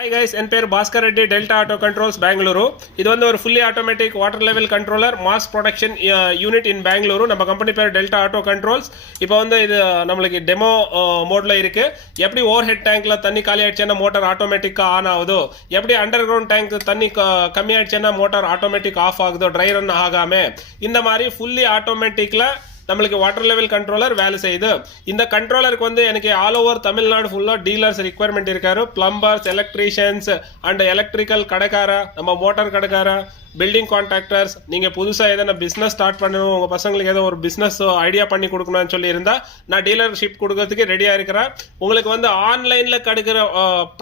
Hi guys, என் பேர் Bhaskar Reddy, delta auto controls Bengaluru. இது வந்து ஒரு fully automatic water level controller mass production unit இன் பெங்களூரு. நம்ம கம்பெனி பேர் டெல்டா ஆட்டோ கண்ட்ரோல்ஸ். இப்போ வந்து இது நம்மளுக்கு டெமோ மோட்ல இருக்கு. எப்படி ஓவர் ஹெட் டேங்க்ல தண்ணி காலி ஆயிடுச்சுன்னா மோட்டார் ஆட்டோமேட்டிக்கா ஆன் ஆகுதோ, எப்படி அண்டர் கிரவுண்ட் டேங்க் தண்ணி கம்மி ஆயிடுச்சுன்னா மோட்டார் ஆட்டோமேட்டிக் ஆஃப் ஆகுதோ ட்ரை ரன் ஆகாம, இந்த மாதிரி ஃபுல்லி ஆட்டோமேட்டிக்ல நம்மளுக்கு வாட்டர் லெவல் கண்ட்ரோலர் வேலை செய்யுது. இந்த கண்ட்ரோலருக்கு வந்து எனக்கு ஆல் ஓவர் தமிழ்நாடு ஃபுல்லா டீலர்ஸ் ரிக்வயர்மெண்ட் இருக்காரு. பிளம்பர்ஸ், எலக்ட்ரீஷியன்ஸ் அண்ட் எலக்ட்ரிக்கல் கடைக்கார, நம்ம மோட்டார் கடைக்கார, பில்டிங் கான்ட்ராக்டர்ஸ், நீங்க புதுசா எதனா பிசினஸ் ஸ்டார்ட் பண்ணணும், உங்க பசங்களுக்கு ஏதோ ஒரு பிசினஸ் ஐடியா பண்ணி கொடுக்கணும்னு சொல்லி இருந்தா நான் டீலர்ஷிப் கொடுக்கறதுக்கு ரெடியா இருக்கிறேன். உங்களுக்கு வந்து ஆன்லைன்ல கிடைக்கிற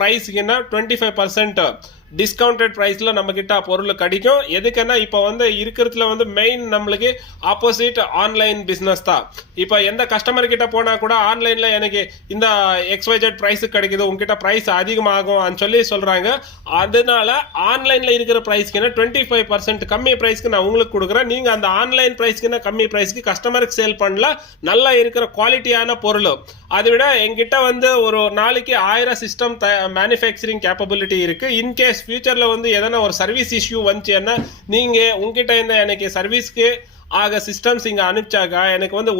பிரைஸ்க்குன்னா 25% டிஸ்கவுண்டட் ப்ரைஸில் நம்மக்கிட்ட பொருள் கிடைக்கும். எதுக்குன்னா இப்போ வந்து இருக்கிறதுல வந்து மெயின் நம்மளுக்கு ஆப்போசிட் ஆன்லைன் பிஸ்னஸ் தான். இப்போ எந்த கஸ்டமர் கிட்ட போனால் கூட ஆன்லைனில் எனக்கு இந்த XYZ ப்ரைஸுக்கு கிடைக்குது, உங்ககிட்ட ப்ரைஸ் அதிகமாகும் சொல்லி சொல்கிறாங்க. அதனால ஆன்லைனில் இருக்கிற ப்ரைஸ்க்குன்னா 25% கம்மி ப்ரைஸ்க்கு நான் உங்களுக்கு கொடுக்குறேன். நீங்கள் அந்த ஆன்லைன் ப்ரைஸ்க்குன்னா கம்மி ப்ரைஸ்க்கு கஸ்டமருக்கு சேல் பண்ணலாம். நல்லா இருக்கிற குவாலிட்டியான பொருள். அதை விட எங்கிட்ட வந்து ஒரு நாளைக்கு 1000 சிஸ்டம் மேனுஃபேக்சரிங் கேப்பபிலிட்டி இருக்குது. இன்கேஸ் ஃபியூச்சரில் வந்து எதனா ஒரு சர்வீஸ் இஷ்யூ வந்துச்சுன்னா நீங்கள் உங்ககிட்ட இந்த எனக்கு சர்வீஸ்க்கு ஆக சிஸ்டம்ஸ் இங்கே அனுப்பிச்சாக்கா எனக்கு வந்து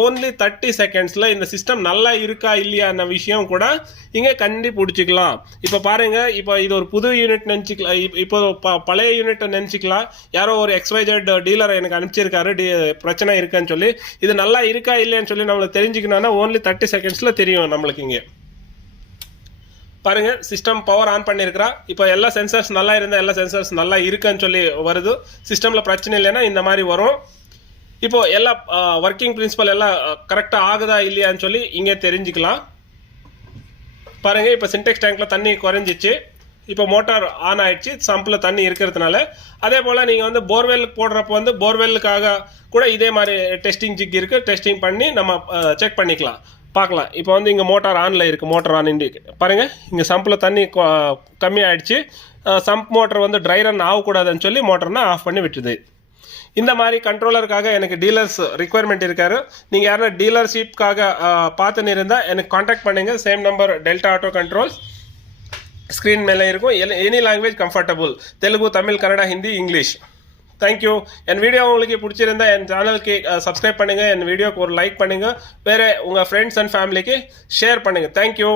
ஓன்லி 30 செகண்ட்ஸில் இந்த சிஸ்டம் நல்லா இருக்கா இல்லையாన్న விஷயம் கூட இங்கே கண்டுபிடிச்சிக்கலாம். இப்போ பாருங்க, இப்போ இது ஒரு புது யூனிட் நினச்சிக்கலாம், இப்போ பழைய யூனிட்டை நினச்சிக்கலாம். யாரோ ஒரு XYZ டீலர் எனக்கு அனுப்பிச்சிருக்காரு பிரச்சனை இருக்குன்னு சொல்லி. இது நல்லா இருக்கா இல்லையான்னு சொல்லி நம்மளுக்கு தெரிஞ்சுக்கணும்னா ஓன்லி 30 செகண்ட்ஸில் தெரியும் நம்மளுக்கு. இங்கே பாருங்க, சிஸ்டம் பவர் ஆன் பண்ணியிருக்கிறா. இப்போ எல்லா சென்சர்ஸ் நல்லா இருந்தால் எல்லா சென்சர்ஸ் நல்லா இருக்குன்னு சொல்லி வருது. சிஸ்டமில் பிரச்சனை இல்லைன்னா இந்த மாதிரி வரும். இப்போ எல்லா ஒர்க்கிங் பிரின்சிபல் எல்லாம் கரெக்டாக ஆகுதா இல்லையான்னு சொல்லி இங்கே தெரிஞ்சுக்கலாம். பாருங்க, இப்போ சின்டெக்ஸ் டேங்க்ல தண்ணி குறைஞ்சிச்சு. இப்போ மோட்டார் ஆன் ஆயிடுச்சு சம்பில் தண்ணி இருக்கிறதுனால. அதே போல் நீங்கள் வந்து போர்வெல் போடுறப்போ வந்து போர்வெல்லுக்காக கூட இதே மாதிரி டெஸ்டிங் ஜிக் இருக்குது. டெஸ்டிங் பண்ணி நம்ம செக் பண்ணிக்கலாம், பார்க்கலாம். இப்போ வந்து இங்கே மோட்டார் ஆனில் இருக்குது. மோட்டார் ஆன் இண்டிகேட் பாருங்கள், இங்கே சம்பில் தண்ணி கம்மி ஆகிடுச்சு. சம்ப் மோட்டர் வந்து ட்ரை ரன் ஆகக்கூடாதுன்னு சொல்லி மோட்டர்னா ஆஃப் பண்ணி விட்டுது. இந்த மாதிரி கண்ட்ரோலருக்காக எனக்கு டீலர்ஸ் ரிக்வயர்மெண்ட் இருக்காரு. நீங்கள் யாரும் டீலர்ஷிப்காக பார்த்துன்னு இருந்தால் எனக்கு காண்டாக்ட் பண்ணுங்கள். Same number, Delta auto controls. Screen மேலே இருக்கும். Any language comfortable, Telugu, Tamil, Kannada, Hindi, English. Thank you. என் வீடியோ உங்களுக்கு பிடிச்சிருந்தா என் சேனலுக்கு சப்ஸ்கிரைப் பண்ணுங்கள். என் வீடியோக்கு ஒரு லைக் பண்ணுங்கள். வேறு உங்கள் ஃப்ரெண்ட்ஸ் அண்ட் ஃபேமிலிக்கு ஷேர் பண்ணுங்கள். தேங்க்யூ.